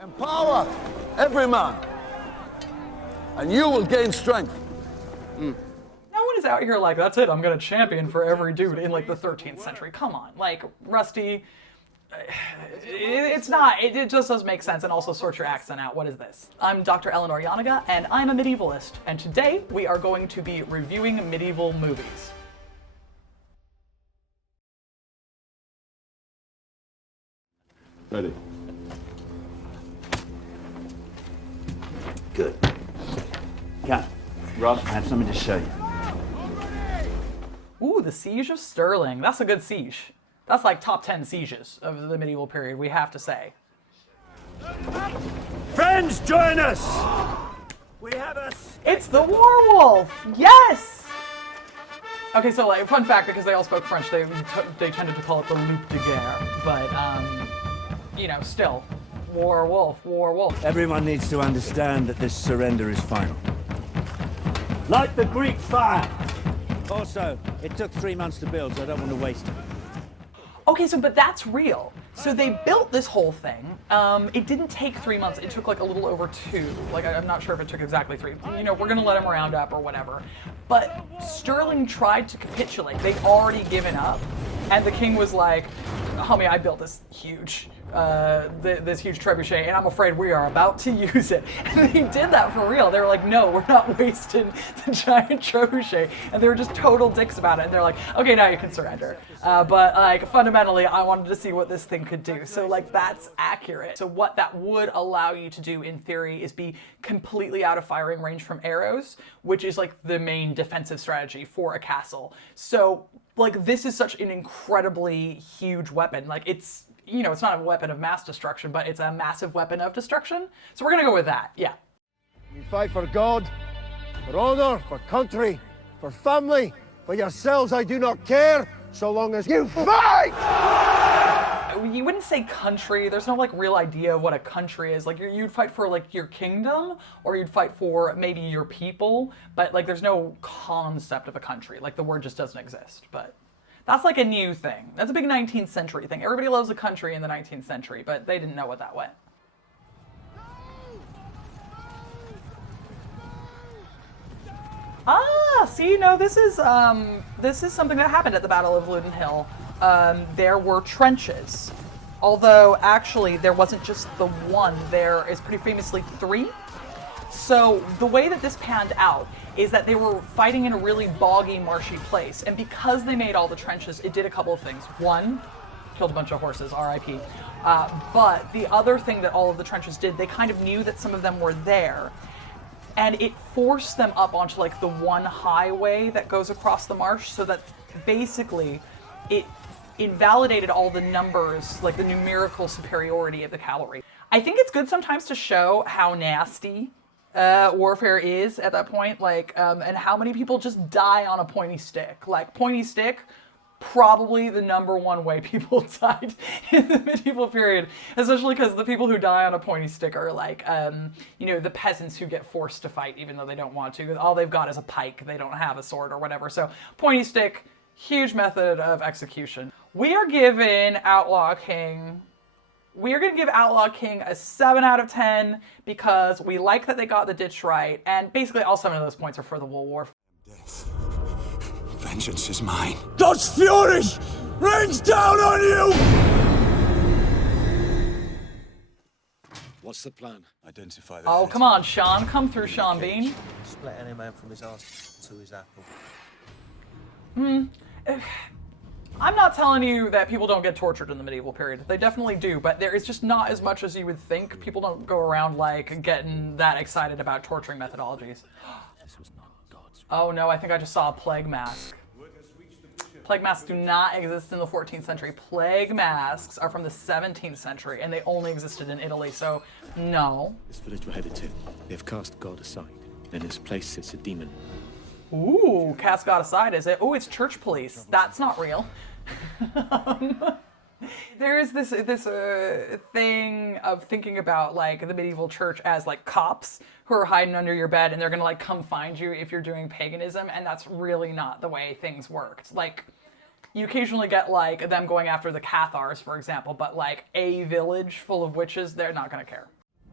Empower every man, and you will gain strength. No one is out here like, that's it, I'm gonna champion for every dude in like the 13th century. Come on, like, Rusty, it's not, it just doesn't make sense. And also, sort your accent out. What is this? I'm Dr. Eleanor Janega, and I'm a medievalist. And today we are going to be reviewing medieval movies. Ready. Good. Got Rob, I have something to show you. Ooh, the Siege of Stirling. That's a good siege. That's like top 10 sieges of the medieval period, we have to say. Friends, join us! We have a... It's the werewolf! Yes! Okay, so like, fun fact, because they all spoke French, they tended to call it the loup de guerre. But, you know, still, werewolf, werewolf. Everyone needs to understand that this surrender is final. Light the Greek fire! Also, it took 3 months to build, so I don't want to waste it. Okay, so, but that's real. So they built this whole thing. It didn't take 3 months. It took like a little over 2. Like, I'm not sure if it took exactly 3. You know, we're gonna let him round up or whatever. But Stirling tried to capitulate. They'd already given up. And the king was like, homie, I built this huge trebuchet, and I'm afraid we are about to use it. And they did that for real. They were like, no, we're not wasting the giant trebuchet. And they were just total dicks about it. And they're like, okay, now you can surrender. But like, fundamentally, I wanted to see what this thing could do. So like, that's accurate. So what that would allow you to do in theory is be completely out of firing range from arrows, which is like the main defensive strategy for a castle. So like, this is such an incredibly huge weapon. Like, it's, you know, it's not a weapon of mass destruction, but it's a massive weapon of destruction. So we're gonna go with that, yeah. You fight for God, for honor, for country, for family, for yourselves I do not care, so long as you fight! You wouldn't say country. There's no like real idea of what a country is. Like you'd fight for like your kingdom, or you'd fight for maybe your people, but like there's no concept of a country. Like the word just doesn't exist. But that's like a new thing. That's a big 19th century thing. Everybody loves a country in the 19th century, but they didn't know what that meant. Ah, see, no, this is something that happened at the Battle of Loudoun Hill. There were trenches, although actually there wasn't just the one. There is pretty famously 3. So the way that this panned out is that they were fighting in a really boggy, marshy place, and because they made all the trenches, it did a couple of things. One, killed a bunch of horses, R.I.P. But the other thing that all of the trenches did, they kind of knew that some of them were there, and it forced them up onto like the one highway that goes across the marsh, so that basically it invalidated all the numbers, like the numerical superiority of the cavalry. I think it's good sometimes to show how nasty warfare is at that point, like, and how many people just die on a pointy stick. Like, pointy stick, probably the #1 way people died in the medieval period, especially because the people who die on a pointy stick are like, you know, the peasants who get forced to fight even though they don't want to. All they've got is a pike. They don't have a sword or whatever. So pointy stick, huge method of execution. We are giving Outlaw King... We are going to give Outlaw King a 7 out of 10 because we like that they got the ditch right, and basically all 7 of those points are for the wool warf. Death. Vengeance is mine. God's fury rains down on you! What's the plan? Identify the Oh, head. come on, Sean. Come through, Sean Bean. Split any man from his arse to his apple. I'm not telling you that people don't get tortured in the medieval period. They definitely do, but there is just not as much as you would think. People don't go around, like, getting that excited about torturing methodologies. This was not God's. Oh no, I think I just saw a plague mask. Plague masks do not exist in the 14th century. Plague masks are from the 17th century, and they only existed in Italy, so no. This village we're headed to, they've cast God aside. In its place sits a demon. Ooh, cast God aside, is it? Oh, it's church police. That's not real. There is this thing of thinking about like the medieval church as like cops who are hiding under your bed and they're gonna like come find you if you're doing paganism, and that's really not the way things worked. Like, you occasionally get like them going after the Cathars, for example, but like a village full of witches, they're not gonna care.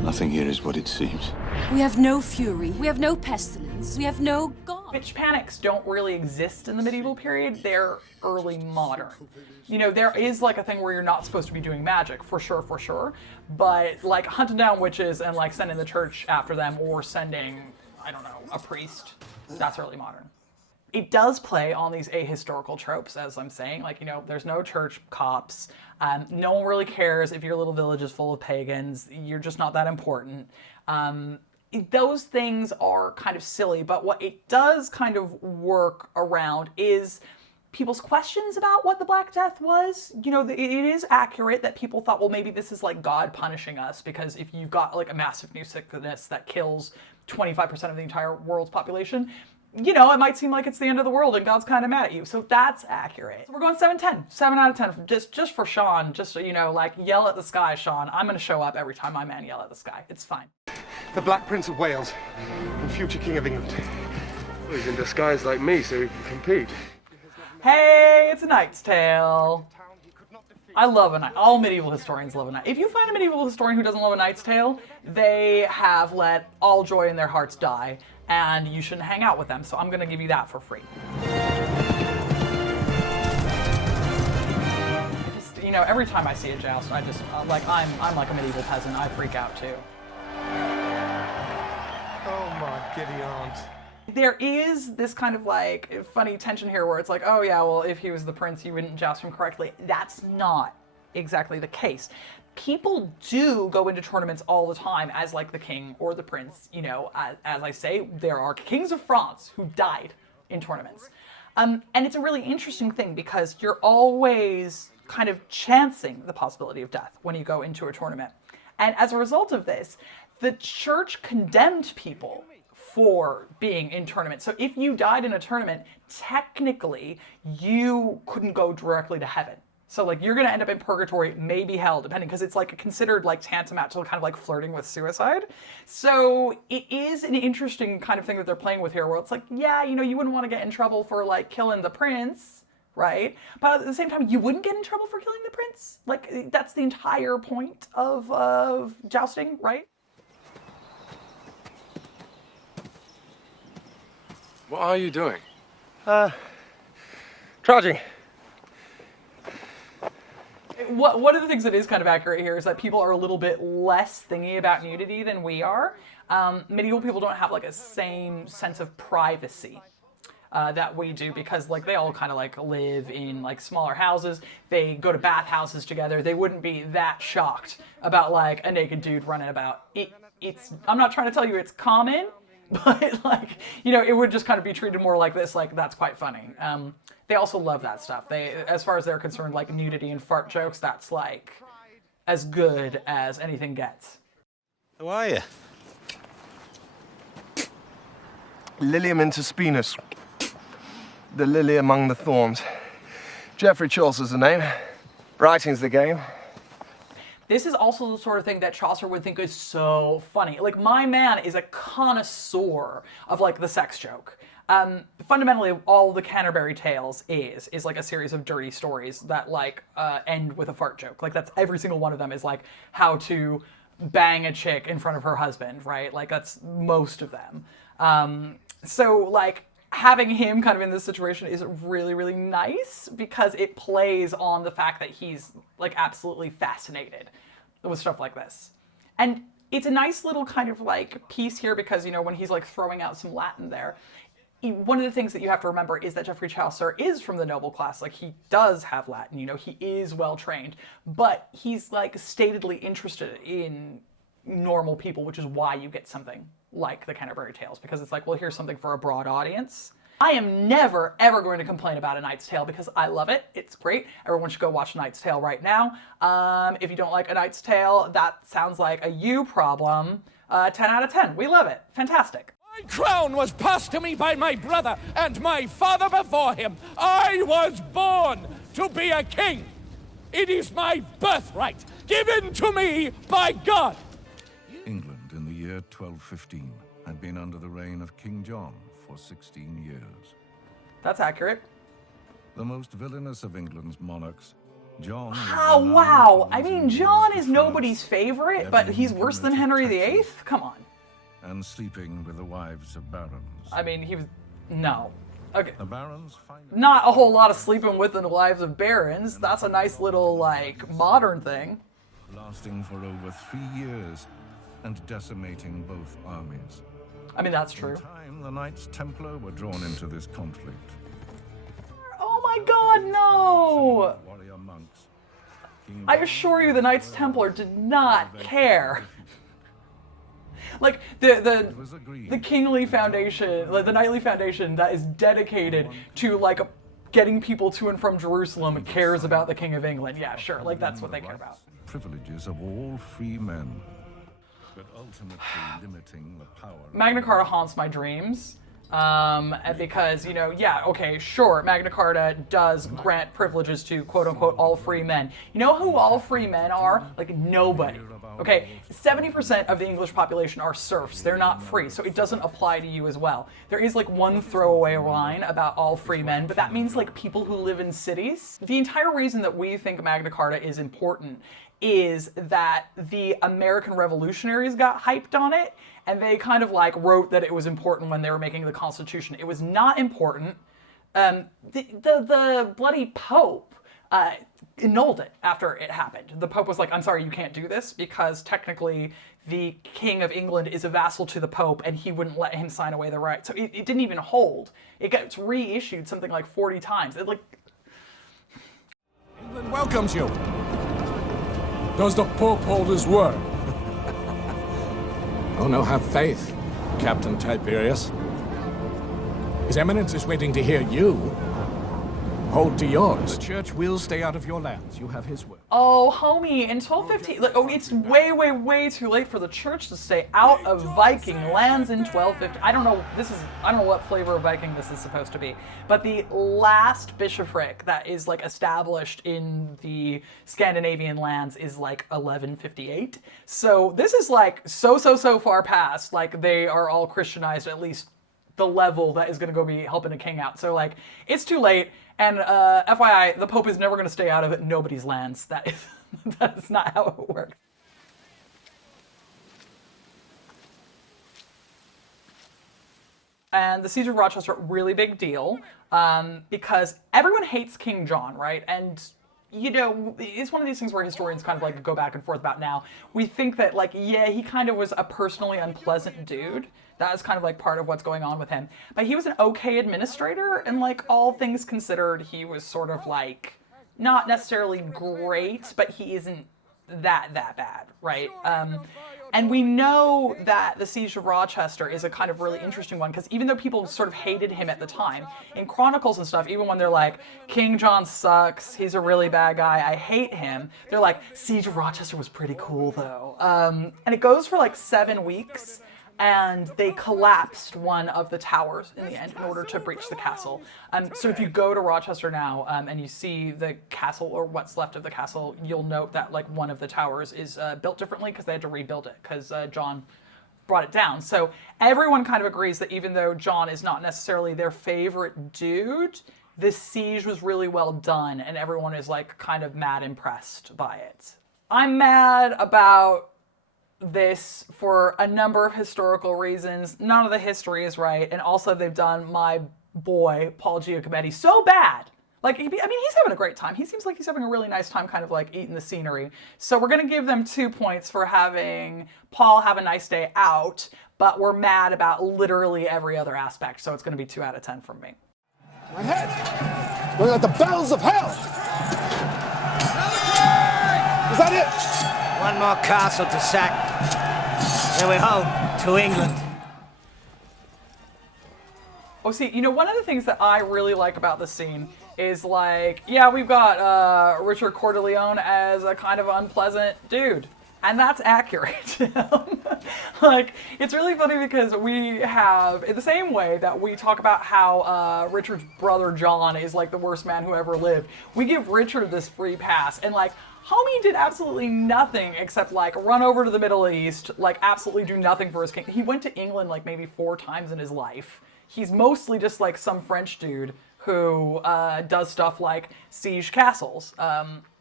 Nothing here is what it seems. We have no fury, we have no pestilence, we have no god. Witch panics don't really exist in the medieval period, they're early modern. You know, there is like a thing where you're not supposed to be doing magic, for sure, but like hunting down witches and like sending the church after them or sending, I don't know, a priest, that's early modern. It does play on these ahistorical tropes, as I'm saying, like, you know, there's no church cops, no one really cares if your little village is full of pagans, you're just not that important. Those things are kind of silly, but what it does kind of work around is people's questions about what the Black Death was. You know, it is accurate that people thought, well, maybe this is like God punishing us, because if you've got like a massive new sickness that kills 25% of the entire world's population, you know, it might seem like it's the end of the world and God's kind of mad at you. So that's accurate. So we're going 7-10. 7 out of 10. Just for Sean. Just so you know, like, yell at the sky, Sean. I'm going to show up every time my men yell at the sky. It's fine. The Black Prince of Wales and future King of England. Well, he's in disguise like me, so he can compete. Hey, it's A Knight's Tale. I love a knight. All medieval historians love a knight. If you find a medieval historian who doesn't love A Knight's Tale, they have let all joy in their hearts die, and you shouldn't hang out with them, so I'm going to give you that for free. Just, you know, every time I see a joust, I just, like, I'm like a medieval peasant. I freak out, too. Oh my giddy aunt. There is this kind of like funny tension here where it's like, oh yeah, well, if he was the prince, you wouldn't joust him correctly. That's not exactly the case. People do go into tournaments all the time as like the king or the prince. You know, as I say, there are kings of France who died in tournaments. And it's a really interesting thing because you're always kind of chancing the possibility of death when you go into a tournament. And as a result of this, the church condemned people for being in tournaments. So if you died in a tournament, technically you couldn't go directly to heaven. So like you're gonna end up in purgatory, maybe hell, depending, because it's like considered like tantamount to kind of like flirting with suicide. So it is an interesting kind of thing that they're playing with here, where it's like, yeah, you know, you wouldn't want to get in trouble for like killing the prince, right? But at the same time, you wouldn't get in trouble for killing the prince. Like that's the entire point of jousting, right? What are you doing? Charging. One of the things that is kind of accurate here is that people are a little bit less thingy about nudity than we are. Medieval people don't have like a same sense of privacy that we do, because like they all kind of like live in like smaller houses. They go to bathhouses together. They wouldn't be that shocked about like a naked dude running about. I'm not trying to tell you it's common, but like, you know, it would just kind of be treated more like this, like that's quite funny. They also love that stuff. They, as far as they're concerned, like nudity and fart jokes, that's like as good as anything gets. Who are you? Lilium interspinus. The lily among the thorns. Geoffrey Chaucer's the name. Writing's the game. This is also the sort of thing that Chaucer would think is so funny. Like, my man is a connoisseur of, like, the sex joke. Fundamentally, all the Canterbury Tales is like a series of dirty stories that, like, end with a fart joke. Like, that's every single one of them is, like, how to bang a chick in front of her husband, right? Like, that's most of them. So, like, having him kind of in this situation is really, really nice because it plays on the fact that he's like absolutely fascinated with stuff like this. And it's a nice little kind of like piece here because, you know, when he's like throwing out some Latin there, one of the things that you have to remember is that Geoffrey Chaucer is from the noble class. Like, he does have Latin, you know, he is well trained, but he's like statedly interested in normal people, which is why you get something like the Canterbury Tales, because it's like, well, here's something for a broad audience. I am never, ever going to complain about A Knight's Tale because I love it. It's great. Everyone should go watch A Knight's Tale right now. If you don't like A Knight's Tale, that sounds like a you problem. 10 out of 10. We love it. Fantastic. My crown was passed to me by my brother and my father before him. I was born to be a king. It is my birthright, given to me by God. England in the year 1215 had been under the reign of King John for 16 years. That's accurate. The most villainous of England's monarchs John. Oh, wow. I mean, John is nobody's favorite, but he's worse than Henry VIII? Come on. And sleeping with the wives of barons. I mean, he was... No. Okay. The barons find Not a whole lot of sleeping with the wives of barons. That's a nice little, like, modern thing. lasting for over 3 years and decimating both armies. I mean, that's true. In time, the Knights Templar were drawn into this conflict. Oh my god, no! Warrior monks. I assure you the Knights Templar did not care. Like, the Kingly Foundation, like the Knightly Foundation that is dedicated to, like, getting people to and from Jerusalem cares about the King of England. Yeah, sure, like, that's what they care about. Privileges of all free men, but ultimately limiting the power. Magna Carta haunts my dreams. Because, you know, yeah, okay, sure, Magna Carta does grant privileges to quote-unquote all free men. You know who all free men are? Like, nobody. Okay, 70% of the English population are serfs. They're not free, so it doesn't apply to you as well. There is, like, one throwaway line about all free men, but that means, like, people who live in cities. The entire reason that we think Magna Carta is important is that the American revolutionaries got hyped on it, and they kind of like wrote that it was important when they were making the Constitution. It was not important. The bloody Pope annulled it after it happened. The Pope was like, I'm sorry, you can't do this because technically the King of England is a vassal to the Pope and he wouldn't let him sign away the right. So it didn't even hold. It gets reissued something like 40 times. It, like... England welcomes you. Does the Pope hold his word? Oh no, have faith, Captain Tiberius. His Eminence is waiting to hear you. Hold to yours. The Church will stay out of your lands. You have his word. Oh, homie, in 1215, like, oh, it's way, way, way too late for the Church to stay out of Viking lands in 1215. I don't know, I don't know what flavor of Viking this is supposed to be, but the last bishopric that is, like, established in the Scandinavian lands is, like, 1158. So this is, like, so far past, like, they are all Christianized, at least the level that is going to go be helping a king out. So, like, it's too late. And FYI, the Pope is never going to stay out of nobody's lands. That's not how it works. And the Siege of Rochester, really big deal, because everyone hates King John, right? And, you know, it's one of these things where historians kind of like go back and forth about now. We think that, like, yeah, he kind of was a personally unpleasant dude. That is kind of like part of what's going on with him. But he was an okay administrator, and like all things considered, he was sort of like, not necessarily great, but he isn't that bad, right? And we know that the Siege of Rochester is a kind of really interesting one, because even though people sort of hated him at the time, in chronicles and stuff, even when they're like, King John sucks, he's a really bad guy, I hate him, they're like, Siege of Rochester was pretty cool though. And it goes for like 7 weeks, and they collapsed one of the towers in the end in order to breach the castle. So if you go to Rochester now and you see the castle, or what's left of the castle, you'll note that like one of the towers is built differently because they had to rebuild it because John brought it down. So everyone kind of agrees that even though John is not necessarily their favorite dude, this siege was really well done, and everyone is like kind of mad impressed by it. I'm mad about this for a number of historical reasons. None of the history is right, and also they've done my boy Paul Giacometti so bad. Like, I mean, he's having a great time. He seems like he's having a really nice time kind of like eating the scenery. So we're gonna give them 2 points for having Paul have a nice day out, but we're mad about literally every other aspect, so it's gonna be 2 out of 10 from me. My head! We're at the bells of hell! Is that it? One more castle to sack. Then we're home to England. Oh, see, you know, one of the things that I really like about this scene is, like, yeah, we've got Richard Coeur de Lion as a kind of unpleasant dude. And that's accurate. Like, it's really funny because we have, in the same way that we talk about how Richard's brother John is, like, the worst man who ever lived, we give Richard this free pass. And, like, homie did absolutely nothing except, like, run over to the Middle East, like, absolutely do nothing for his king. He went to England, like, maybe 4 times in his life. He's mostly just, like, some French dude who does stuff like siege castles.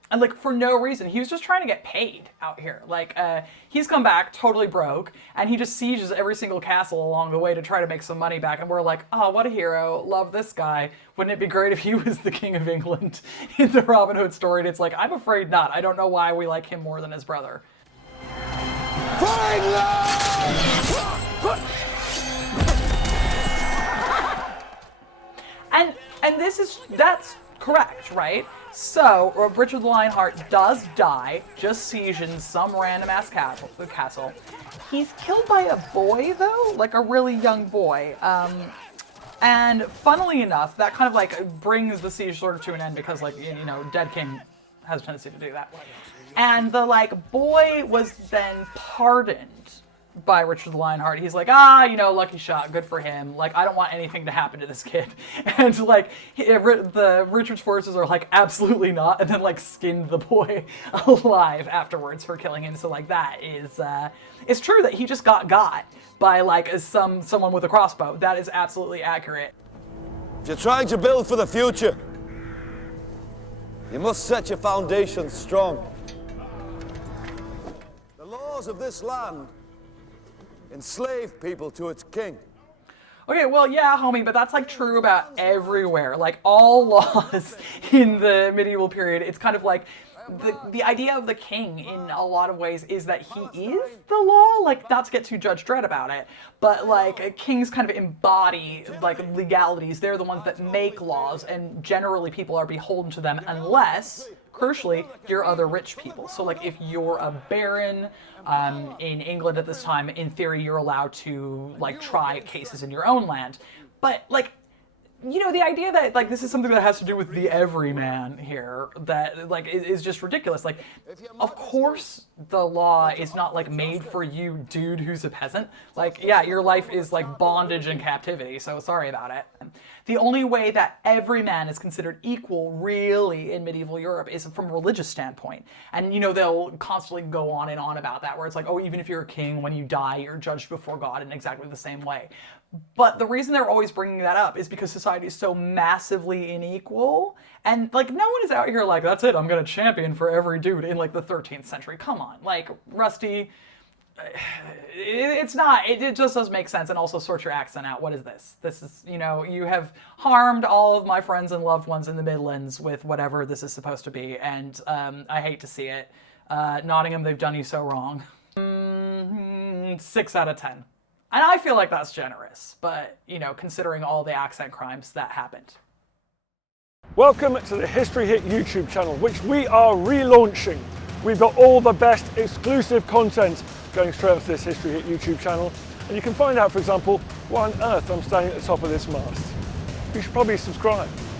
And like for no reason, he was just trying to get paid out here. Like he's come back totally broke, and he just sieges every single castle along the way to try to make some money back. And we're like, oh, what a hero! Love this guy. Wouldn't it be great if he was the King of England in the Robin Hood story? And it's like, I'm afraid not. I don't know why we like him more than his brother. And that's correct, right? So, Richard the Lionheart does die, just sieging some random-ass castle. He's killed by a boy, though, like a really young boy. And funnily enough, that kind of like brings the siege sort of to an end because, like, you know, dead king has a tendency to do that. And the, like, boy was then pardoned by Richard the Lionheart. He's like, you know, lucky shot, good for him. Like, I don't want anything to happen to this kid. And like, the Richard's forces are like, absolutely not, and then like skinned the boy alive afterwards for killing him. So like, that is, it's true that he just got by like someone with a crossbow. That is absolutely accurate. If you're trying to build for the future, you must set your foundations strong. The laws of this land enslave people to its king. Okay, well, yeah, homie, but that's like true about everywhere. Like all laws in the medieval period, it's kind of like the idea of the king in a lot of ways is that he is the law. Like, not to get too Judge Dredd about it, but like kings kind of embody like legalities. They're the ones that make laws, and generally people are beholden to them unless, crucially, you're other rich people. So like if you're a baron in England at this time, in theory you're allowed to like try cases in your own land. But like, you know, the idea that like this is something that has to do with the everyman here, that like is just ridiculous. Like, of course the law is not like made for you, dude who's a peasant. Like, yeah, your life is like bondage and captivity, so sorry about it. The only way that every man is considered equal, really, in medieval Europe is from a religious standpoint. And, you know, they'll constantly go on and on about that, where it's like, oh, even if you're a king, when you die, you're judged before God in exactly the same way. But the reason they're always bringing that up is because society is so massively unequal. And, like, no one is out here like, that's it, I'm going to champion for every dude in, like, the 13th century. Come on. Like, Rusty... It's not. It just doesn't make sense. And also, sort your accent out. What is this? This is, you know, you have harmed all of my friends and loved ones in the Midlands with whatever this is supposed to be, and I hate to see it. Nottingham, they've done you so wrong. 6 out of 10. And I feel like that's generous, but, you know, considering all the accent crimes that happened. Welcome to the History Hit YouTube channel, which we are relaunching. We've got all the best exclusive content going straight onto this History Hit YouTube channel, and you can find out, for example, why on earth I'm standing at the top of this mast. You should probably subscribe.